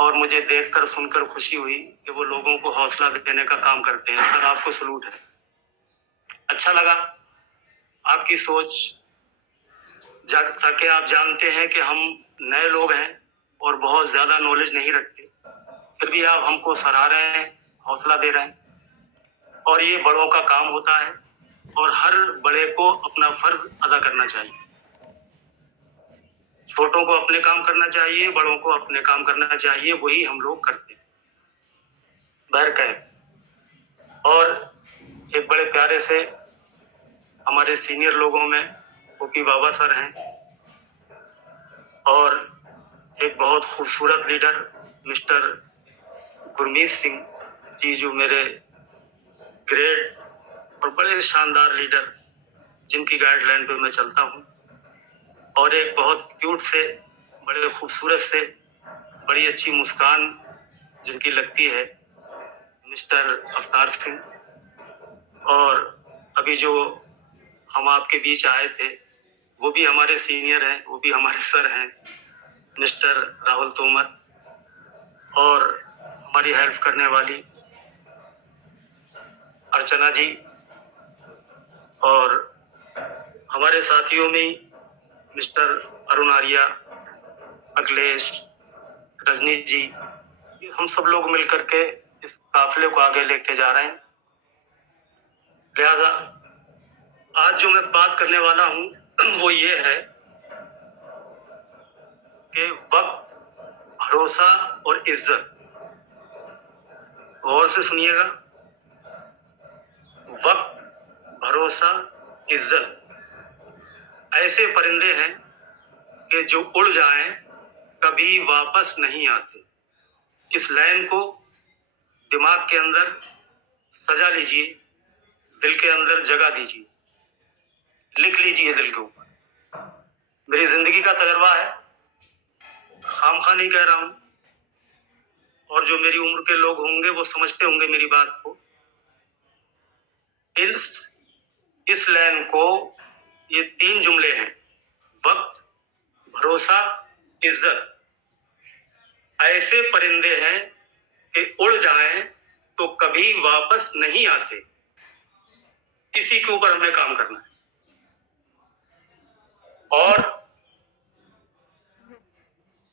और मुझे देखकर सुनकर खुशी हुई कि वो लोगों को हौसला देने का काम करते हैं। सर, आपको सलूट है। अच्छा लगा आपकी सोच, ताकि आप जानते हैं कि हम नए लोग हैं और बहुत ज्यादा नॉलेज नहीं रखते, फिर भी आप हमको सराह रहे हैं, हौसला दे रहे हैं। और ये बड़ों का काम होता है और हर बड़े को अपना फर्ज अदा करना चाहिए। छोटों को अपने काम करना चाहिए, बड़ों को अपने काम करना चाहिए, वही हम लोग करते हैं। बहरकैफ, और एक बड़े प्यारे से हमारे सीनियर लोगों में ओपी बाबा सर हैं, और एक बहुत खूबसूरत लीडर मिस्टर गुरमीत सिंह जी, जो मेरे ग्रेट और बड़े शानदार लीडर, जिनकी गाइडलाइन पे मैं चलता हूँ। और एक बहुत क्यूट से, बड़े खूबसूरत से, बड़ी अच्छी मुस्कान जिनकी लगती है, मिस्टर अवतार सिंह। और अभी जो हम आपके बीच आए थे, वो भी हमारे सीनियर हैं, वो भी हमारे सर हैं, मिस्टर राहुल तोमर। और हमारी हेल्प करने वाली अर्चना जी, और हमारे साथियों में मिस्टर अरुण आर्या, अखिलेश, रजनी जी, हम सब लोग मिलकर के इस काफिले को आगे लेके जा रहे हैं। लिहाजा आज जो मैं बात करने वाला हूं वो ये है कि वक्त, भरोसा और इज्जत। गौर से सुनिएगा। वक्त, भरोसा, इज्जत ऐसे परिंदे हैं कि जो उड़ जाएं कभी वापस नहीं आते। इस लाइन को दिमाग के अंदर सजा लीजिए, दिल के अंदर जगह दीजिए, लिख लीजिए दिल के ऊपर। मेरी जिंदगी का तजर्बा है, खामखा नहीं कह रहा हूं, और जो मेरी उम्र के लोग होंगे वो समझते होंगे मेरी बात को। इस लाइन को, ये 3 जुमले हैं, वक्त, भरोसा, इज्जत, ऐसे परिंदे हैं कि उड़ जाएं तो कभी वापस नहीं आते। इसी के ऊपर हमें काम करना है। और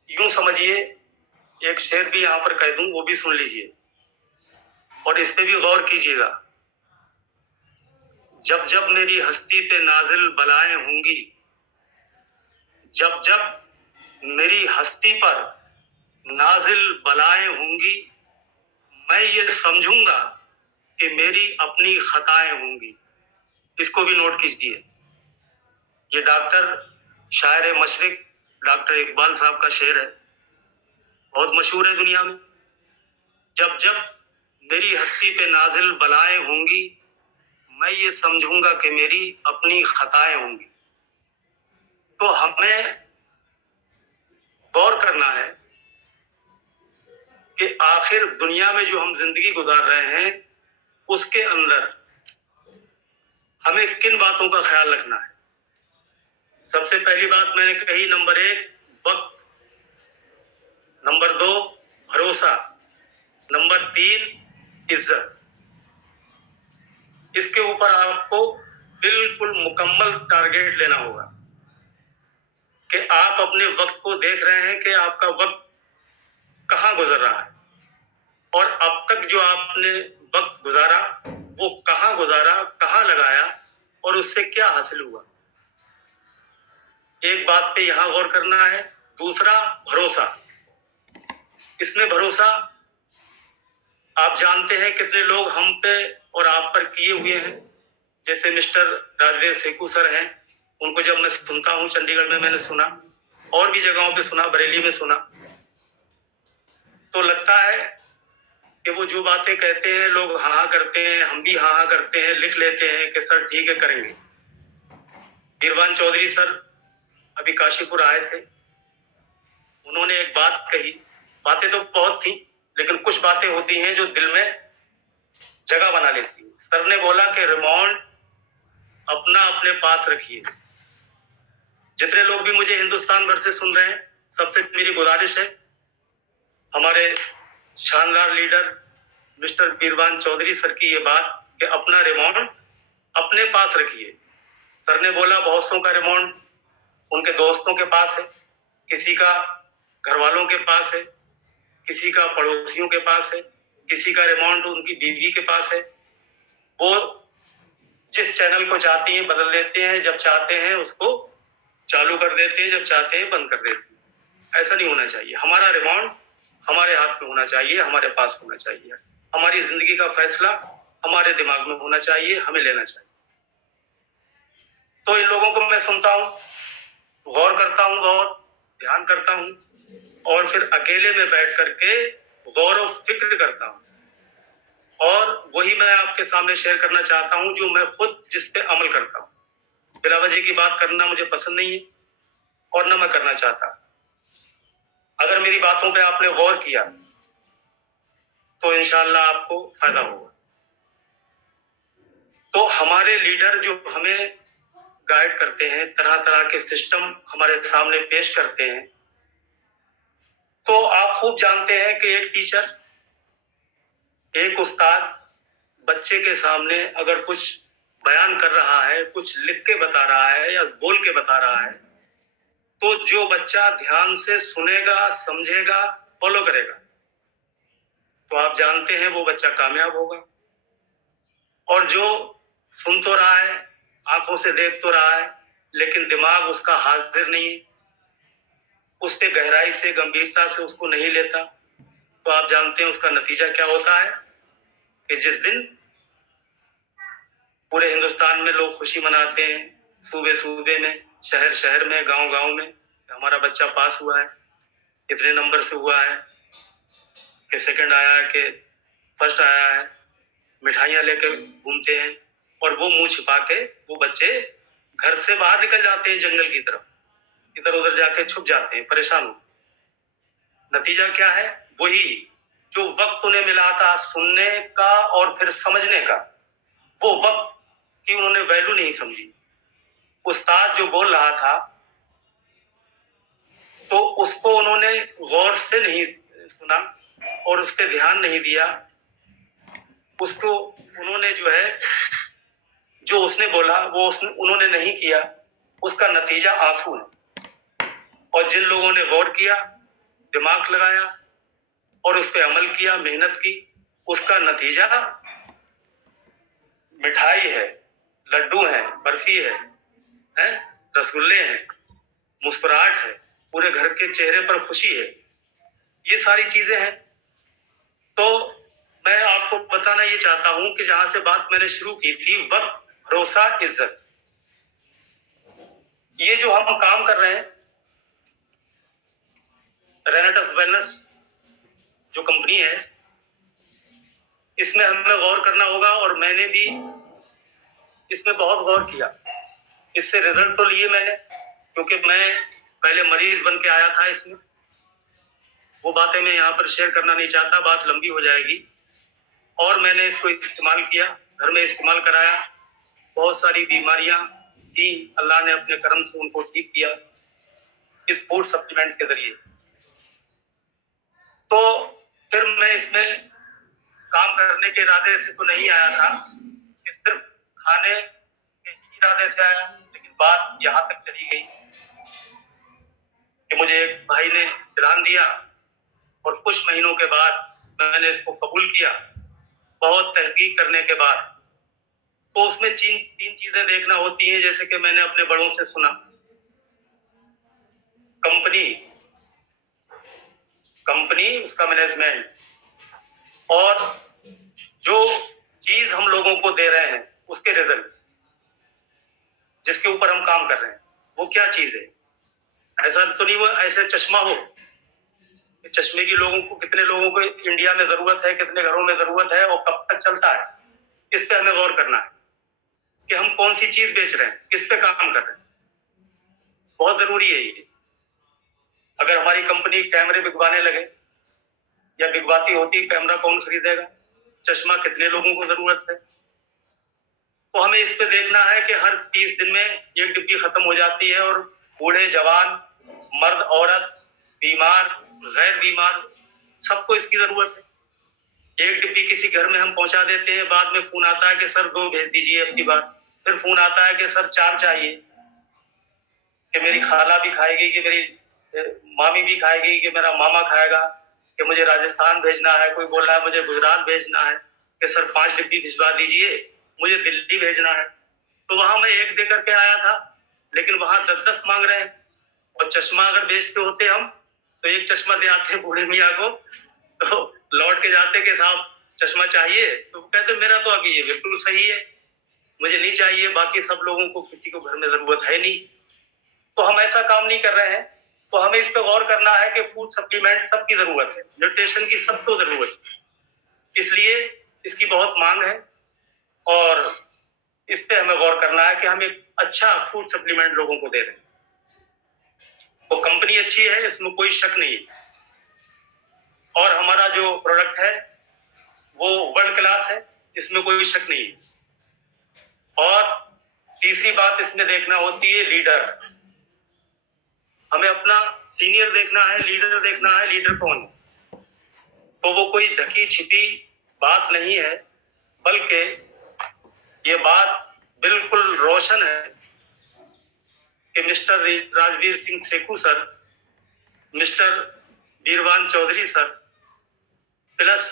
यूं समझिए, एक शेर भी यहां पर कह दूं, वो भी सुन लीजिए और इस पे भी गौर कीजिएगा। जब जब मेरी हस्ती पे नाजिल बलाएं होंगी, जब जब मेरी हस्ती पर नाजिल बलाएं होंगी, मैं ये समझूंगा कि मेरी अपनी खताएं होंगी। इसको भी नोट कीजिए। ये डॉक्टर, शायर मशरिक डॉक्टर इकबाल साहब का शेर है, बहुत मशहूर है दुनिया में। जब जब मेरी हस्ती पे नाजिल बलाएं होंगी, मैं ये समझूंगा कि मेरी अपनी खताएं होंगी। तो हमें गौर करना है कि आखिर दुनिया में जो हम जिंदगी गुजार रहे हैं, उसके अंदर हमें किन बातों का ख्याल रखना है। सबसे पहली बात मैंने कही, नंबर 1 वक्त, नंबर 2 भरोसा, नंबर 3 इज्जत। इसके ऊपर आपको बिल्कुल मुकम्मल टारगेट लेना होगा कि आप अपने वक्त को देख रहे हैं कि आपका वक्त कहां गुजर रहा है, और अब तक जो आपने वक्त गुजारा वो कहां गुजारा, कहां लगाया, और उससे क्या हासिल हुआ। एक बात पे यहां गौर करना है। दूसरा, भरोसा। इसमें भरोसा, आप जानते हैं कितने लोग हम पे और आप पर किए हुए हैं। जैसे मिस्टर राजदेव सेकू सर हैं, उनको जब मैं सुनता हूं, चंडीगढ़ में मैंने सुना, और भी जगहों पे सुना, बरेली में सुना, तो लगता है कि वो जो बातें कहते हैं लोग हाँ करते हैं, हम भी हाँ करते हैं, लिख लेते हैं कि सर ठीक है करेंगे। गिरवान चौधरी सर अभी काशीपुर आए थे, उन्होंने एक बात कही। बातें तो बहुत थी, लेकिन कुछ बातें होती हैं जो दिल में जगह बना लेती है। सर ने बोला कि रिमांड अपना अपने पास रखिए। जितने लोग भी मुझे हिंदुस्तान भर से सुन रहे हैं, सबसे मेरी गुजारिश है हमारे शानदार लीडर मिस्टर बीरबान चौधरी सर की ये बात कि अपना रिमांड अपने पास रखिए। सर ने बोला बहुत सौ का रिमांड उनके दोस्तों के पास है, किसी का घर वालों के पास है, किसी का पड़ोसियों के पास है, किसी का रिमांड उनकी बीवी के पास है। वो जिस चैनल को चाहती हैं बदल देते हैं, जब चाहते हैं उसको चालू कर देते हैं, जब चाहते हैं बंद कर देते हैं। ऐसा नहीं होना चाहिए। हमारा रिमांड हमारे हाथ में होना चाहिए, हमारे पास होना चाहिए। हमारी जिंदगी का फैसला हमारे दिमाग में होना चाहिए, हमें लेना चाहिए। तो इन लोगों को मैं सुनता हूँ, गौर करता हूँ, बहुत ध्यान करता हूँ और फिर अकेले में बैठ करके गौर और फिक्र करता हूँ। और वही मैं आपके सामने शेयर करना चाहता हूँ जो मैं खुद जिस पे अमल करता हूँ। बिला वजह की बात करना मुझे पसंद नहीं है और ना मैं करना चाहता। अगर मेरी बातों पे आपने गौर किया तो इंशाअल्लाह आपको फायदा होगा। तो हमारे लीडर जो हमें गाइड करते हैं, तरह तरह के सिस्टम हमारे सामने पेश करते हैं, तो आप खूब जानते हैं कि एक टीचर, एक उस्ताद बच्चे के सामने अगर कुछ बयान कर रहा है, कुछ लिख के बता रहा है या बोल के बता रहा है, तो जो बच्चा ध्यान से सुनेगा, समझेगा, फॉलो करेगा, तो आप जानते हैं वो बच्चा कामयाब होगा। और जो सुन तो रहा है, आंखों से देख तो रहा है, लेकिन दिमाग उसका हाजिर नहीं है, उस पे गहराई से, गंभीरता से उसको नहीं लेता, तो आप जानते हैं उसका नतीजा क्या होता है कि जिस दिन पूरे हिंदुस्तान में लोग खुशी मनाते हैं, सूबे सूबे में, शहर शहर में, गांव गांव में, हमारा बच्चा पास हुआ है, कितने नंबर से हुआ है, कि सेकंड आया है, कि फर्स्ट आया है, मिठाइयां लेकर घूमते हैं और वो मुंह छिपा के वो बच्चे घर से बाहर निकल जाते हैं जंगल की तरफ, इधर उधर जाके छुप जाते हैं, परेशान हो। नतीजा क्या है? वही जो वक्त उन्हें मिला था सुनने का और फिर समझने का, वो वक्त की उन्होंने वैल्यू नहीं समझी। उस्ताद जो बोल रहा था तो उसको उन्होंने गौर से नहीं सुना और उस पर ध्यान नहीं दिया। उसको उन्होंने जो है, जो उसने बोला वो उन्होंने नहीं किया, उसका नतीजा आंसू है। और जिन लोगों ने गौर किया, दिमाग लगाया और उस पर अमल किया, मेहनत की, उसका नतीजा मिठाई है, लड्डू है, बर्फी है, रसगुल्ले हैं, मुस्कुराहट है, पूरे घर के चेहरे पर खुशी है, ये सारी चीजें हैं। तो मैं आपको बताना ये चाहता हूं कि जहां से बात मैंने शुरू की थी, वक्त, भरोसा, इज्जत, ये जो हम काम कर रहे हैं, रेनेटस वेलनेस जो कंपनी है, इसमें हमें गौर करना होगा और मैंने भी इसमें बहुत गौर किया। इससे रिजल्ट तो लिए मैंने, क्योंकि मैं पहले मरीज बन के आया था इसमें। वो बातें मैं यहाँ पर शेयर करना नहीं चाहता, बात लंबी हो जाएगी। और मैंने इसको इस्तेमाल किया, घर में इस्तेमाल कराया, बहुत सारी बीमारियां थी, अल्लाह ने अपने करम से उनको ठीक किया इस फूड सप्लीमेंट के जरिए। तो फिर मैं इसमें काम करने के इरादे से तो नहीं आया था, सिर्फ खाने के इरादे से आया। लेकिन बात यहाँ तक चली गई कि मुझे एक भाई ने ऐलान दिया और कुछ महीनों के बाद मैंने इसको कबूल किया। बहुत तहकीक करने के बाद, तो उसमें तीन चीजें देखना होती हैं, जैसे कि मैंने अपने बड़ों से सुना, कंपनी, उसका मैनेजमेंट और जो चीज हम लोगों को दे रहे हैं उसके रिजल्ट, जिसके ऊपर हम काम कर रहे हैं, वो क्या चीज है। ऐसा तो नहीं वो ऐसे चश्मा हो, चश्मे की लोगों को, कितने लोगों को इंडिया में जरूरत है, कितने घरों में जरूरत है और कब तक चलता है, इस पे हमें गौर करना है कि हम कौन सी चीज बेच रहे हैं, किस पे काम कर रहे हैं। बहुत जरूरी है ये। अगर हमारी कंपनी कैमरे बिकवाने लगे या बिकवाती होती, कैमरा कौन खरीदेगा, चश्मा कितने लोगों को जरूरत है। तो हमें इस पे देखना है कि हर 30 दिन में एक डिब्बी खत्म हो जाती है और बूढ़े, जवान, मर्द, औरत, बीमार, गैर बीमार, सबको इसकी जरूरत है। एक डिब्बी किसी घर में हम पहुंचा देते हैं, बाद में फोन आता है कि सर 2 भेज दीजिए अब की बार। फिर फोन आता है कि सर 4 चाहिए, कि मेरी खाला भी खाएगी, कि मेरी मामी भी खाएगी, कि मेरा मामा खाएगा, कि मुझे राजस्थान भेजना है, कोई बोल रहा है मुझे गुजरात भेजना है, कि सर 5 डिब्बी भिजवा दीजिए, मुझे दिल्ली भेजना है। तो वहां मैं एक दे करके आया था, लेकिन वहां 10-10 मांग रहे हैं। और चश्मा अगर बेचते होते हम, तो एक चश्मा दे आते बूढ़े मियाँ को, तो लौट के जाते कि साहब चश्मा चाहिए, तो कहते मेरा तो अभी ये बिल्कुल सही है, मुझे नहीं चाहिए, बाकी सब लोगों को किसी को घर में जरूरत है नहीं। तो हम ऐसा काम नहीं कर रहे हैं। तो हमें इस पर गौर करना है कि फूड सप्लीमेंट सबकी जरूरत है, न्यूट्रिशन की सबको जरूरत है, इसलिए इसकी बहुत मांग है। और इस पे हमें गौर करना है कि हम एक अच्छा फूड सप्लीमेंट लोगों को दे रहे हैं। तो कंपनी अच्छी है, इसमें कोई शक नहीं है, और हमारा जो प्रोडक्ट है वो वर्ल्ड क्लास है, इसमें कोई शक नहीं है। और तीसरी बात इसमें देखना होती है लीडर। हमें अपना सीनियर देखना है, लीडर देखना है। लीडर कौन है? तो वो कोई ढकी छिपी बात नहीं है, बल्कि ये बात बिल्कुल रोशन है कि mister Rajveer Singh Sekhu sir, mister Veervan Chaudhary sir, plus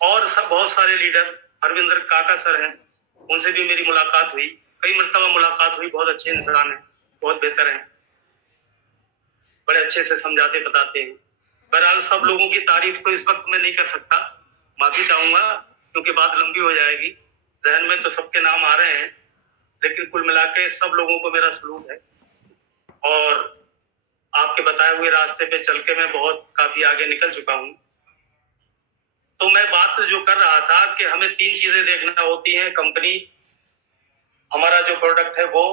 और सब बहुत सारे लीडर, हरविंदर काका सर हैं, उनसे भी मेरी मुलाकात हुई, कई मरतबा मुलाकात हुई। बहुत अच्छे इंसान हैं, बहुत बेहतर हैं, बड़े अच्छे से समझाते बताते हैं। बहरहाल सब लोगों की तारीफ तो इस वक्त मैं नहीं कर सकता, माफी चाहूंगा, क्योंकि बात लंबी हो जाएगी। जहन में तो सबके नाम आ रहे हैं, लेकिन कुल मिला के सब लोगों को मेरा सलूट है। और आपके बताए हुए रास्ते पे चल के मैं काफी आगे निकल चुका हूँ। तो मैं बात जो कर रहा था कि हमें 3 चीजें देखना होती हैं, कंपनी, हमारा जो प्रोडक्ट है वो,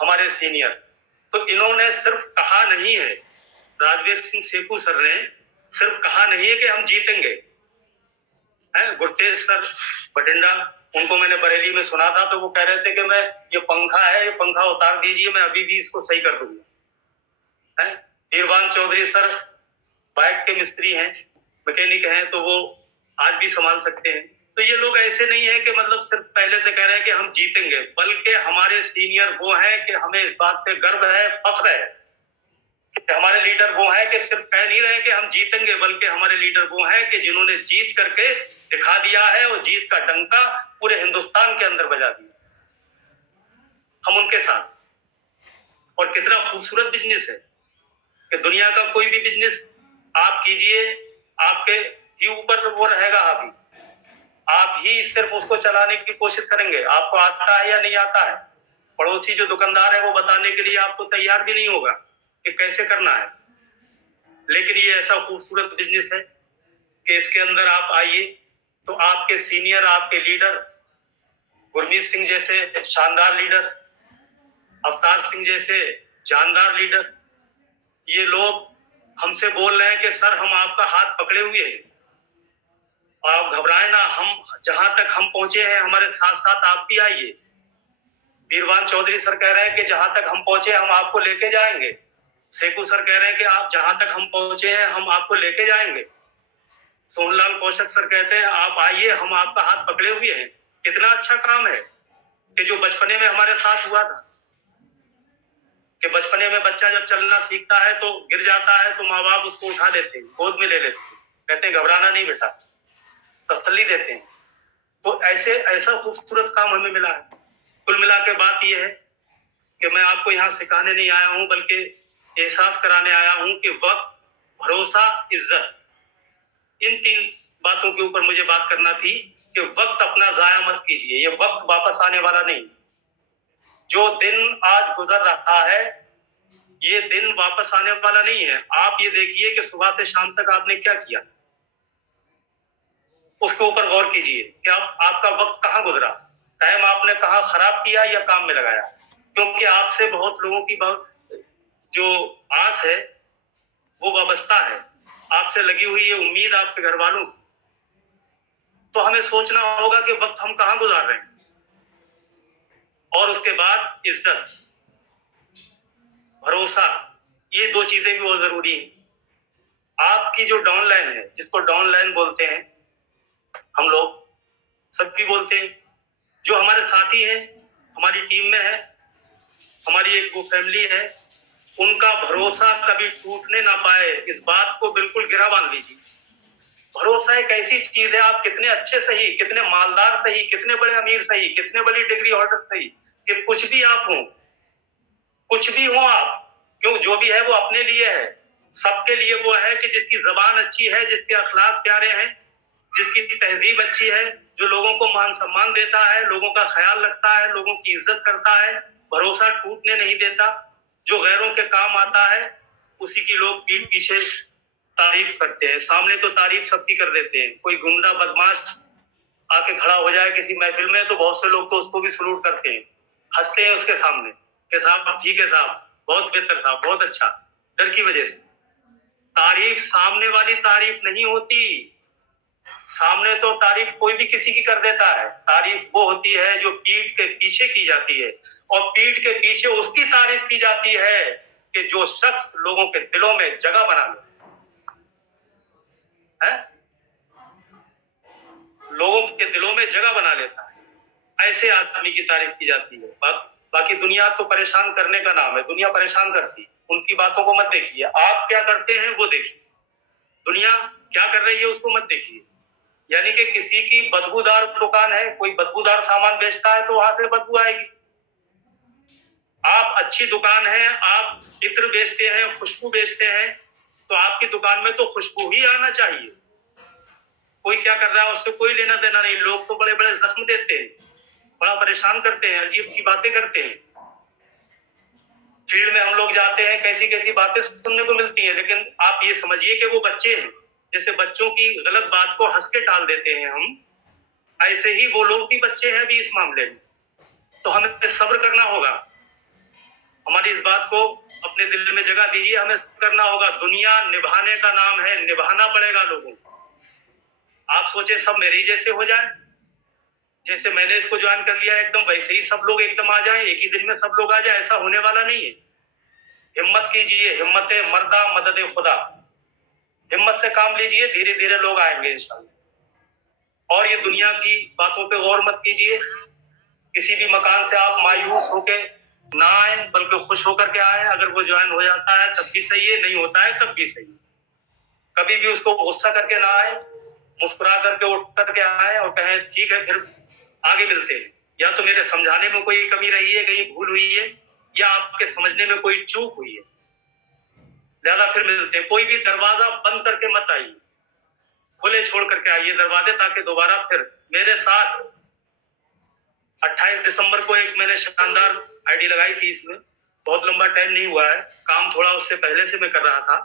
हमारे सीनियर। तो इन्होंने सिर्फ कहा नहीं है, राजवीर सिंह सेखू सर ने सिर्फ कहा नहीं है कि हम जीतेंगे। गुरतेज सर बठिंडा, उनको मैंने बरेली में सुना था, तो वो कह रहे थे कि मैं ये पंखा है, ये पंखा उतार दीजिए, मैं अभी भी इसको सही कर दूंगा। वीरवान चौधरी सर बाइक के मिस्त्री हैं, मैकेनिक हैं, तो वो आज भी संभाल सकते हैं। तो ये लोग ऐसे नहीं है कि मतलब सिर्फ पहले से कह रहे हैं कि हम जीतेंगे, बल्कि हमारे सीनियर वो हैं कि हमें इस बात पे गर्व है, फख्र है कि हमारे लीडर वो हैं कि सिर्फ कह नहीं रहे कि हम जीतेंगे, बल्कि हमारे लीडर वो हैं कि जिन्होंने जीत करके दिखा दिया है, और जीत का डंका पूरे हिंदुस्तान के अंदर बजा दिया। हम उनके साथ। और कितना खूबसूरत बिजनेस है कि दुनिया का कोई भी बिजनेस आप कीजिए, आपके ही ऊपर वो रहेगा हावी। आप ही सिर्फ उसको चलाने की कोशिश करेंगे, आपको आता है या नहीं आता है। पड़ोसी जो दुकानदार है वो बताने के लिए आपको तैयार भी नहीं होगा कि कैसे करना है। लेकिन ये ऐसा खूबसूरत बिजनेस है कि इसके अंदर आप आइए तो आपके सीनियर, आपके लीडर, गुरमीत सिंह जैसे शानदार लीडर, अवतार सिंह जैसे जानदार लीडर, ये लोग हमसे बोल रहे हैं कि सर हम आपका हाथ पकड़े हुए हैं, आप घबराएं ना, हम जहां तक हम पहुंचे हैं हमारे साथ साथ आप भी आइए। वीरवान चौधरी सर कह रहे हैं कि जहां तक हम पहुंचे हम आपको लेके जाएंगे। सेकू सर कह रहे हैं कि आप जहां तक हम पहुंचे हैं हम आपको लेके जाएंगे। सोहनलाल कौशिक सर कहते हैं आप आइए, हम आपका हाथ पकड़े हुए हैं। कितना अच्छा काम है कि जो बचपने में हमारे साथ हुआ था, कि बचपने में बच्चा जब चलना सीखता है तो गिर जाता है, तो माँ बाप उसको उठा लेते हैं, गोद में ले लेते हैं, कहते हैं घबराना नहीं बेटा, तसल्ली देते हैं। तो ऐसा खूबसूरत काम हमें मिला है। कुल मिला के बात यह है कि मैं आपको यहाँ सिखाने नहीं आया हूँ, बल्कि एहसास कराने आया हूँ कि वक्त, भरोसा, इज्जत, इन 3 बातों के ऊपर मुझे बात करना थी कि वक्त अपना जाया मत कीजिए, ये वक्त वापस आने वाला नहीं। जो दिन आज गुजर रहा है ये दिन वापस आने वाला नहीं है। आप ये देखिए कि सुबह से शाम तक आपने क्या किया, उसके ऊपर गौर कीजिए कि आपका वक्त कहाँ गुजरा, टाइम आपने कहाँ खराब किया या काम में लगाया। क्योंकि आपसे बहुत लोगों की जो आस है वो वाबस्ता है, आपसे लगी हुई ये उम्मीद आपके घर वालों। तो हमें सोचना होगा कि वक्त हम कहाँ गुजार रहे हैं। और उसके बाद इज्जत, भरोसा, ये 2 चीजें भी बहुत जरूरी है। आपकी जो डाउनलाइन है, जिसको डाउनलाइन बोलते हैं हम लोग, सब भी बोलते हैं, जो हमारे साथी हैं, हमारी टीम में है, हमारी एक वो फैमिली है, उनका भरोसा कभी टूटने ना पाए, इस बात को बिल्कुल गिरा बांध लीजिए। भरोसा एक ऐसी चीज है, आप कितने अच्छे सही, कितने मालदार सही, कितने बड़े अमीर सही, कितने बड़ी डिग्री होल्डर सही, कि कुछ भी आप हो, कुछ भी हो आप, क्यों, जो भी है वो अपने लिए है, सबके लिए वो है कि जिसकी जबान अच्छी है, जिसके अखलाक प्यारे हैं, जिसकी तहजीब अच्छी है, जो लोगों को मान सम्मान देता है, लोगों का ख्याल रखता है, लोगों की इज्जत करता है, भरोसा टूटने नहीं देता, जो गैरों के काम आता है, उसी की लोग पीठ पीछे तारीफ करते हैं। सामने तो तारीफ सबकी कर देते हैं, कोई गुंडा बदमाश आके खड़ा हो जाए किसी महफिल में तो बहुत से लोग तो उसको भी सलूट करते हैं, हंसते हैं उसके सामने कि साहब ठीक है साहब, बहुत बेहतर साहब, बहुत अच्छा, डर की वजह से। तारीफ सामने वाली तारीफ नहीं होती, सामने तो तारीफ कोई भी किसी की कर देता है, तारीफ वो होती है जो पीठ के पीछे की जाती है, और पीठ के पीछे उसकी तारीफ की जाती है कि जो शख्स लोगों के दिलों में जगह बना ले, लोगों के दिलों में जगह बना लेता है, ऐसे आदमी की तारीफ की जाती है। बाकी दुनिया तो परेशान करने का नाम है, दुनिया परेशान करती है, उनकी बातों को मत देखिए, आप क्या करते हैं वो देखिए, दुनिया क्या कर रही है उसको मत देखिए। यानी कि किसी की बदबूदार दुकान है, कोई बदबूदार सामान बेचता है तो वहां से बदबू आएगी। आप अच्छी दुकान है, आप इत्र बेचते हैं, खुशबू बेचते हैं, तो आपकी दुकान में तो खुशबू ही आना चाहिए। कोई क्या कर रहा है उससे कोई लेना देना नहीं, लोग तो बड़े बड़े जख्म देते हैं, बड़ा परेशान करते हैं, अजीब सी बातें करते हैं। फील्ड में हम लोग जाते हैं, कैसी कैसी बातें सुनने को मिलती हैं, लेकिन आप ये समझिए कि वो बच्चे हैं, जैसे बच्चों की गलत बात को हंस के टाल देते हैं हम, ऐसे ही वो लोग भी बच्चे हैं भी इस मामले में। तो हमें सब्र करना होगा, हमारी इस बात को अपने दिल में जगह दीजिए, हमें करना होगा। दुनिया निभाने का नाम है, निभाना पड़ेगा लोगों को। आप सोचे सब मेरे ही जैसे हो जाए, जैसे मैंने इसको ज्वाइन कर लिया एकदम वैसे ही सब लोग एकदम आ जाए, एक ही दिन में सब लोग आ जाए, ऐसा होने वाला नहीं है। हिम्मत कीजिए, हिम्मत मर्दा मदद खुदा, हिम्मत से काम लीजिए, धीरे धीरे लोग आएंगे इंशाल्लाह। और ये दुनिया की बातों पे गौर मत कीजिए, किसी भी मकान से आप मायूस होके ना आए, बल्कि खुश होकर के आए। अगर वो ज्वाइन हो जाता है तब भी सही है, नहीं होता है तब भी सही। कभी भी उसको गुस्सा करके ना आए, मुस्कुरा करके उठ करके आए और कहें ठीक है फिर आगे मिलते हैं, या तो मेरे समझाने में कोई कमी रही है, कहीं भूल हुई है, या आपके समझने में कोई चूक हुई है, ज्यादा फिर मिलते हैं। कोई भी दरवाजा बंद करके मत आइए, खुले छोड़ करके आइए दरवाजे, ताकि दोबारा फिर मेरे साथ 28 दिसंबर को एक मैंने शानदार आईडी लगाई थी, इसमें बहुत लंबा टाइम नहीं हुआ है, काम थोड़ा उससे पहले से मैं कर रहा था,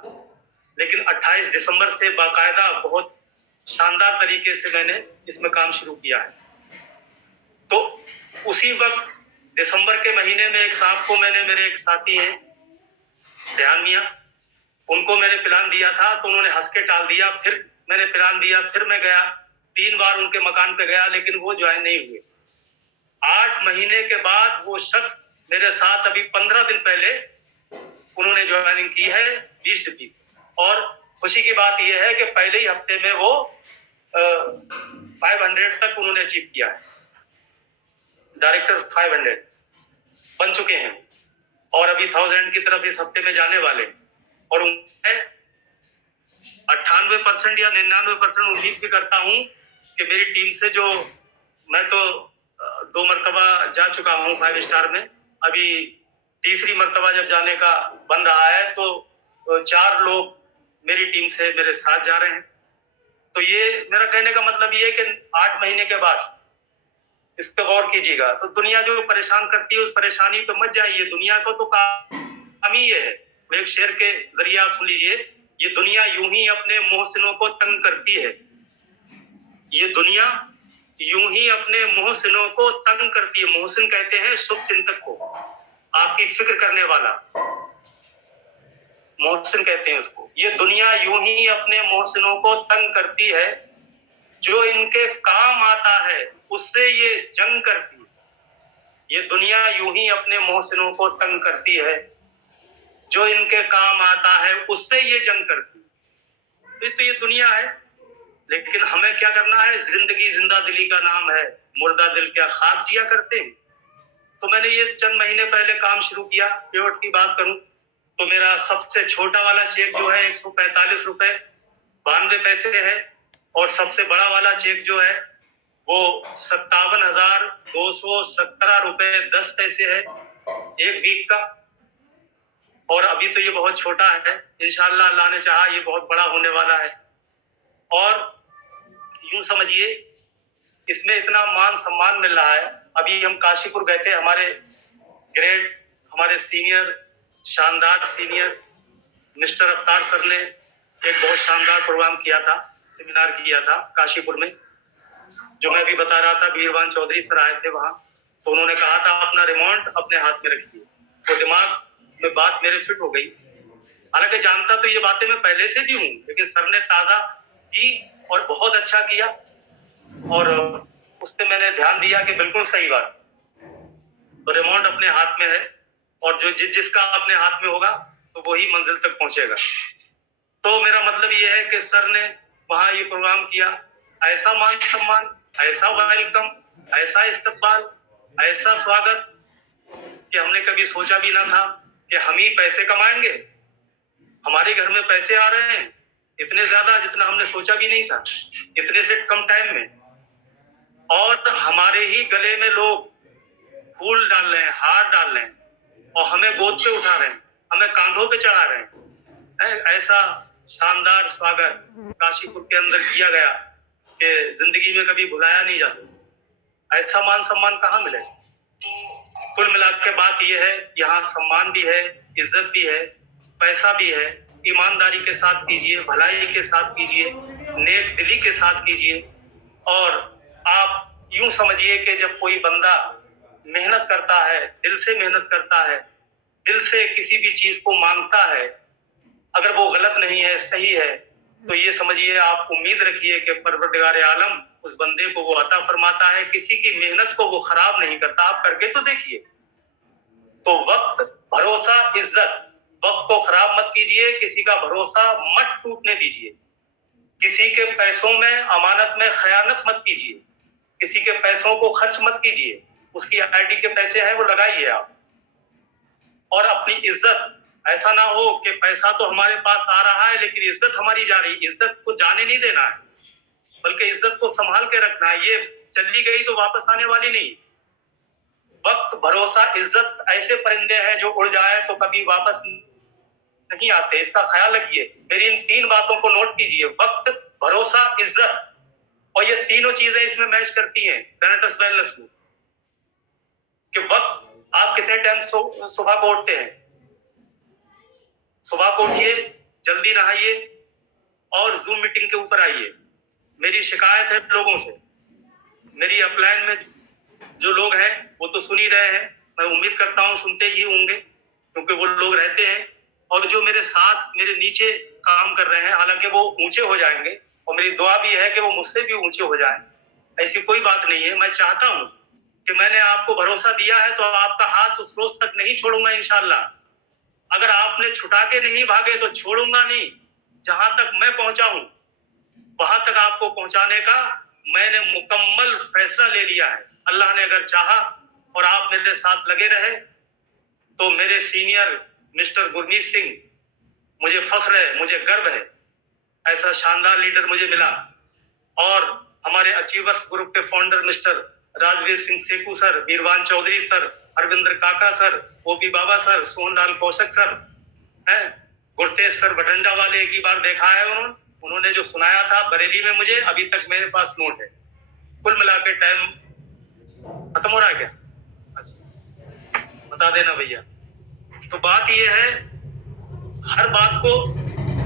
लेकिन 28 दिसंबर से बाकायदा बहुत शानदार तरीके से मैंने इसमें काम शुरू किया है। तो उसी वक्त दिसंबर के महीने में एक साहब को मैंने, मेरे एक साथी हैं ध्यान मियां, उनको मैंने प्लान दिया था तो उन्होंने हंस के टाल दिया, फिर मैंने प्लान दिया, फिर मैं गया 3 बार उनके मकान पे गया, लेकिन वो ज्वाइन नहीं हुए। 8 महीने के बाद वो शख्स मेरे साथ अभी 15 दिन पहले उन्होंने ज्वाइनिंग की है 20 डिग्री से, और खुशी की बात यह है कि पहले ही हफ्ते में वो 500 तक उन्होंने अचीव किया है, डायरेक्टर 500 बन चुके हैं, और अभी 1000 की तरफ इस हफ्ते में जाने वाले, और 98% या 99% उम्मीद भी करता हूं कि मेरी टीम से, जो मैं तो 2 मरतबा जा चुका हूं 5 स्टार में, अभी तीसरी मरतबा जब जाने का बन रहा है, तो 4 लोग मेरी टीम से मेरे साथ जा रहे हैं। तो ये मेरा कहने का मतलब ये है कि 8 महीने के बाद इस पे गौर कीजिएगा। तो दुनिया जो परेशान करती है उस परेशानी पे मत जाइए, दुनिया को तो काम ही ये है। एक शेर के जरिए आप सुन लीजिए, ये दुनिया यूं ही अपने मोहसिनों को तंग करती है, ये दुनिया यूं ही अपने मोहसिनों को तंग करती है। मोहसिन कहते हैं शुभ चिंतक को, आपकी फिक्र करने वाला, मोहसिन कहते हैं उसको। ये दुनिया यूं ही अपने मोहसिनों को तंग करती है, जो इनके काम आता है उससे ये जंग करती है। ये दुनिया यूं ही अपने मोहसिनों को तंग करती है, जो इनके काम आता है उससे ये जंग करती है। तो ये दुनिया है। लेकिन हमें क्या करना है? जिंदगी जिंदा दिली का नाम है, मुर्दा दिल क्या खाक जिया करते हैं। तो मैंने ये चंद महीने पहले काम शुरू किया। पेमेंट की बात करूं तो मेरा सबसे छोटा वाला चेक जो है 145 रुपए 92 पैसे है, और सबसे बड़ा वाला चेक जो है वो 57,217 रुपए 10 पैसे है एक वीक का। और अभी तो ये बहुत छोटा है, इंशाल्लाह अल्लाह ने चाहा ये बहुत बड़ा होने वाला है। और यूं समझिए इसमें इतना मान सम्मान मिल रहा है। अभी हम काशीपुर गए थे, हमारे ग्रेड, हमारे सीनियर, शानदार सीनियर मिस्टर अफ्तार सर ने एक बहुत शानदार प्रोग्राम किया था, सेमिनार किया था काशीपुर में, जो मैं भी बता रहा था। वीरवान चौधरी सर आए थे वहां, तो उन्होंने कहा था अपना रिमोट अपने हाथ में रखिए। तो दिमाग में बात मेरे फिट हो गई। हालांकि जानता तो ये बातें मैं पहले से भी हूँ, लेकिन सर ने ताजा की और बहुत अच्छा किया, और उस पर मैंने ध्यान दिया कि बिल्कुल सही बात। तो रिमोट अपने हाथ में है, और जो जिसका अपने हाथ में होगा तो वही मंजिल तक पहुंचेगा। तो मेरा मतलब ये है कि सर ने वहां ये प्रोग्राम किया, ऐसा मान सम्मान, ऐसा वेलकम, ऐसा इस्तकबाल, ऐसा स्वागत कि हमने कभी सोचा भी ना था कि हम ही पैसे कमाएंगे। हमारे घर में पैसे आ रहे हैं इतने ज्यादा जितना हमने सोचा भी नहीं था, इतने से कम टाइम में। और हमारे ही गले में लोग फूल डाल रहे हैं, हार डाल रहे हैं, और हमें गोद पे उठा रहे हैं, हमें कांधों पे चढ़ा रहे हैं। ऐसा शानदार स्वागत काशीपुर के अंदर किया गया कि जिंदगी में कभी भुलाया नहीं जा सकता। ऐसा मान सम्मान कहाँ मिले? कुल मिला के बात यह है, यहाँ सम्मान भी है, इज्जत भी है, पैसा भी है। ईमानदारी के साथ कीजिए, भलाई के साथ कीजिए, नेक दिली के साथ कीजिए। और आप यूं समझिए कि जब कोई बंदा मेहनत करता है, दिल से मेहनत करता है, दिल से किसी भी चीज को मांगता है, अगर वो गलत नहीं है, सही है, तो ये समझिए, आप उम्मीद रखिए कि परवरदिगार आलम उस बंदे को वो अता फरमाता है। किसी की मेहनत को वो खराब नहीं करता। आप करके तो देखिए। तो वक्त, भरोसा, इज्जत, वक्त को खराब मत कीजिए, किसी का भरोसा मत टूटने दीजिए, किसी के पैसों में, अमानत में खयानत मत कीजिए, किसी के पैसों को खर्च मत कीजिए। उसकी आईडी के पैसे हैं वो लगाइए आप। और अपनी इज्जत, ऐसा ना हो कि पैसा तो हमारे पास आ रहा है लेकिन इज्जत हमारी जा रही। इज्जत को जाने नहीं देना है, बल्कि इज्जत को संभाल के रखना है। ये चली गई तो वापस आने वाली नहीं। वक्त, भरोसा, इज्जत ऐसे परिंदे हैं जो उड़ जाए तो कभी वापस नहीं आते। इसका ख्याल रखिए। मेरी इन 3 बातों को नोट कीजिए, वक्त, भरोसा, इज्जत। और ये तीनों चीजें इसमें मैच करती हैं प्लैनेटस वेलनेस को। कि वक्त, आप कितने टाइम सुबह को उठते हैं? सुबह को उठिए, जल्दी नहाइए और जूम मीटिंग के ऊपर आइए। मेरी शिकायत है लोगों से, मेरी अपलाइन में जो लोग हैं वो तो सुन ही रहे हैं, मैं उम्मीद करता हूं सुनते ही होंगे, क्योंकि वो लोग रहते हैं। और जो मेरे साथ, मेरे नीचे काम कर रहे हैं, हालांकि वो ऊंचे हो जाएंगे, और मेरी दुआ भी है कि वो मुझसे भी ऊंचे हो जाएं। ऐसी कोई बात नहीं है। मैं चाहता हूं कि मैंने आपको भरोसा दिया है तो आपका हाथ उस रोज तक नहीं छोड़ूंगा इंशाल्लाह। अगर आपने छुटा के नहीं भागे तो छोड़ूंगा नहीं। जहां तक मैं पहुंचा हूं वहां तक आपको पहुंचाने का मैंने मुकम्मल फैसला ले लिया है। अल्लाह ने अगर चाहा और आप मेरे साथ लगे रहे तो मेरे सीनियर मिस्टर गुरमीत सिंह, मुझे फख्र है, मुझे गर्व है, ऐसा शानदार लीडर मुझे मिला। और हमारे अचीवर्स ग्रुप के founder mister Rajveer Singh Seku sir, Veervan Chaudhary sir, Arvinder Kaka sir, OP Baba sir, Sohanlal Kaushak sir, हैं, गुरतेज सर बठंडा वाले, एक ही बार देखा है उन्होंने जो सुनाया था बरेली में मुझे, अभी तक मेरे पास नोट है। कुल मिला के टाइम खत्म हो रहा है क्या? अच्छा, बता देना भैया। तो बात यह है, हर बात को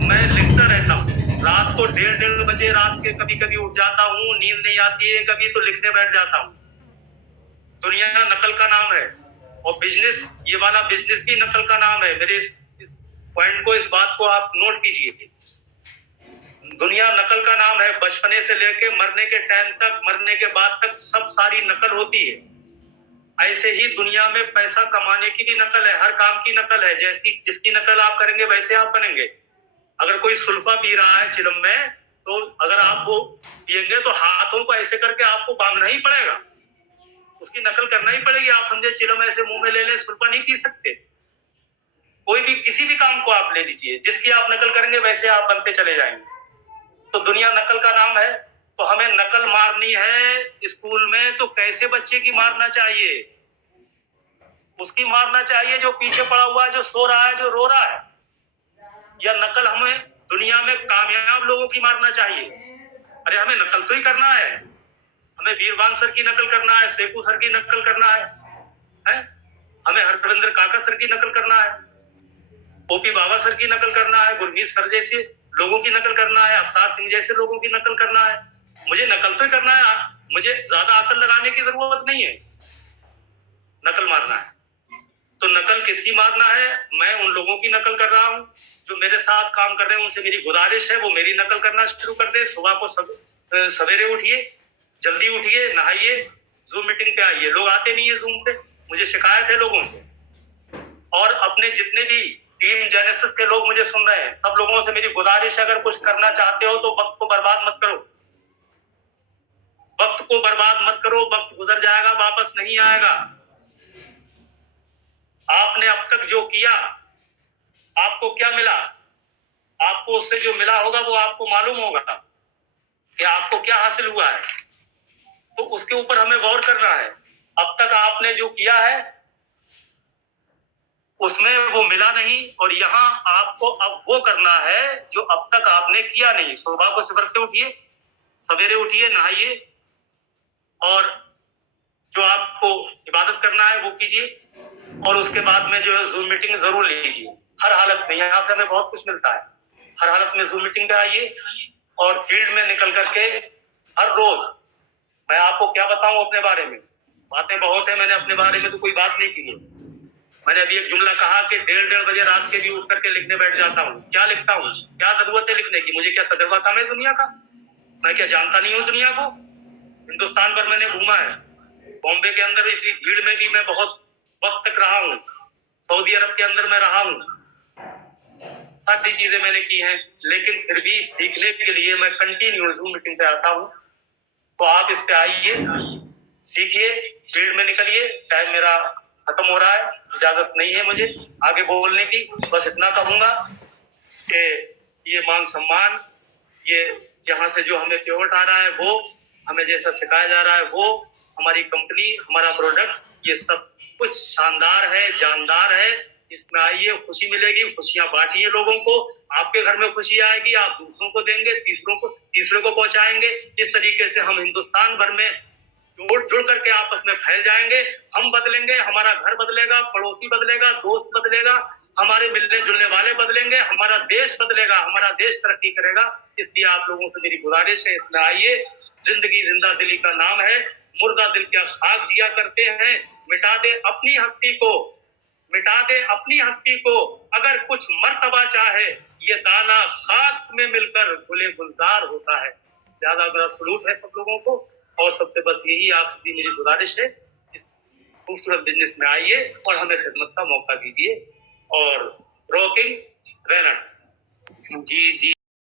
मैं लिखता रहता हूँ। रात को 1:30 बजे रात के कभी कभी उठ जाता हूँ, नींद नहीं आती है, कभी तो लिखने बैठ जाता हूँ। दुनिया नकल का नाम है, और बिजनेस, ये वाला बिजनेस भी नकल का नाम है। मेरे इस पॉइंट को, इस बात को आप नोट कीजिए। दुनिया नकल का नाम है। बचपने से लेके मरने के टाइम तक, मरने के बाद तक सब सारी नकल होती है। ऐसे ही दुनिया में पैसा कमाने की भी नकल है, हर काम की नकल है। जैसी जिसकी नकल आप करेंगे वैसे आप बनेंगे। अगर कोई सुल्फा पी रहा है चिलम में, तो अगर आप वो पियेंगे तो हाथों को ऐसे करके आपको बांधना ही पड़ेगा, उसकी नकल करना ही पड़ेगी। आप समझे चिलम ऐसे मुंह में ले ले, सुल्फा नहीं पी सकते। कोई भी किसी भी काम को आप ले लीजिए, जिसकी आप नकल करेंगे वैसे आप बनते चले जाएंगे। तो दुनिया नकल का नाम है, तो हमें नकल मारनी है स्कूल में, तो कैसे बच्चे की मारना चाहिए? उसकी मारना चाहिए जो पीछे पड़ा हुआ है, जो सो रहा है, जो रो रहा है। या नकल हमें दुनिया में कामयाब लोगों की मारना चाहिए? अरे हमें नकल तो ही करना है, हमें वीरवान सर की नकल करना है, सेकू सर की नकल करना है? हमें हरविंदर काका सर की नकल करना है, ओपी बाबा सर की नकल करना है, गुरमीत सर जैसे लोगों की नकल करना है, अवतार सिंह जैसे लोगों की नकल करना है। मुझे नकल तो ही करना है, मुझे ज्यादा अकल लगाने की जरूरत नहीं है, नकल मारना है। तो नकल किसकी मारना है? मैं उन लोगों की नकल कर रहा हूँ जो मेरे साथ काम कर रहे हैं। उनसे मेरी गुजारिश है वो मेरी नकल करना शुरू कर दे। सुबह को सवेरे उठिए, जल्दी उठिए, नहाइए, जूम मीटिंग पे आइए। लोग आते नहीं है जूम पे, मुझे शिकायत है लोगों से। और अपने जितने भी टीम जेनेसिस के लोग मुझे सुन रहे हैं, सब लोगों से मेरी गुजारिश है, अगर कुछ करना चाहते हो तो वक्त को बर्बाद मत करो, वक्त को बर्बाद मत करो। वक्त गुजर जाएगा, वापस नहीं आएगा। आपने अब तक जो किया, आपको क्या मिला? आपको उससे जो मिला होगा वो आपको मालूम होगा कि आपको क्या हासिल हुआ है। तो उसके ऊपर हमें गौर करना है। अब तक आपने जो किया है उसमें वो मिला नहीं, और यहाँ आपको अब वो करना है जो अब तक आपने किया नहीं। सुबह को सवेरे उठिए, सवेरे उठिए, नहाइए, और जो आपको इबादत करना है वो कीजिए। और उसके बाद में जो है जूम मीटिंग जरूर लीजिए, हर हालत में। यहाँ से हमें बहुत कुछ मिलता है। हर हालत में जूम मीटिंग पे आइए, और फील्ड में निकल करके हर रोज मैं आपको क्या बताऊं अपने बारे में। बातें बहुत है, मैंने अपने बारे में तो कोई बात नहीं की है। मैंने अभी एक जुमला कहा कि 1:30 बजे रात के भी उठ करके लिखने बैठ जाता हूँ। क्या लिखता हूँ? क्या जरूरत है लिखने की? मुझे क्या तजुर्बा कम है दुनिया का? मैं क्या जानता नहीं हूँ दुनिया को? हिंदुस्तान भर मैंने घूमा है, बॉम्बे के अंदर इतनी भीड़ में भी मैं बहुत वक्त तक रहा हूँ, सऊदी अरब के अंदर मैं रहा हूँ, सारी चीजें मैंने की हैं। लेकिन फिर भी सीखने के लिए मैं कंटिन्यू जूम मीटिंग पे आता हूँ। तो आप इस पे आइए, सीखिए, फील्ड में निकलिए। टाइम मेरा खत्म हो रहा है, इजाजत नहीं है मुझे आगे बोलने की। बस इतना कहूंगा कि ये मान सम्मान, ये यहाँ से जो हमें पेमेंट आ रहा है, वो हमें जैसा सिखाया जा रहा है, वो हमारी कंपनी, हमारा प्रोडक्ट, ये सब कुछ शानदार है, जानदार है। इसमें आइए, खुशी मिलेगी, खुशियां बांटिए लोगों को। आपके घर में खुशी आएगी, आप दूसरों को देंगे, तीसरे को पहुंचाएंगे। इस तरीके से हम हिंदुस्तान भर में जुड़ करके आपस में फैल जाएंगे। हम बदलेंगे, हमारा घर बदलेगा, पड़ोसी बदलेगा, दोस्त बदलेगा, हमारे मिलने जुलने वाले बदलेंगे, हमारा देश बदलेगा, हमारा देश तरक्की करेगा। इसलिए आप लोगों से मेरी गुजारिश है, इसमें आइए। जिंदगी जिंदा दिली का नाम है, मुर्दा दिल क्या खाक जिया करते हैं। मिटा दे अपनी हस्ती को, मिटा दे अपनी हस्ती को, अगर कुछ मर्तबा चाहे, ये दाना खाक में मिलकर गुले गुलजार होता है। ज्यादा बड़ा सलूट है सब लोगों को। और सबसे बस यही आपसे मेरी गुजारिश है, इस खूबसूरत बिजनेस में आइए और हमें खिदमत का मौका दीजिए। और रॉकिंग रेनट जी जी।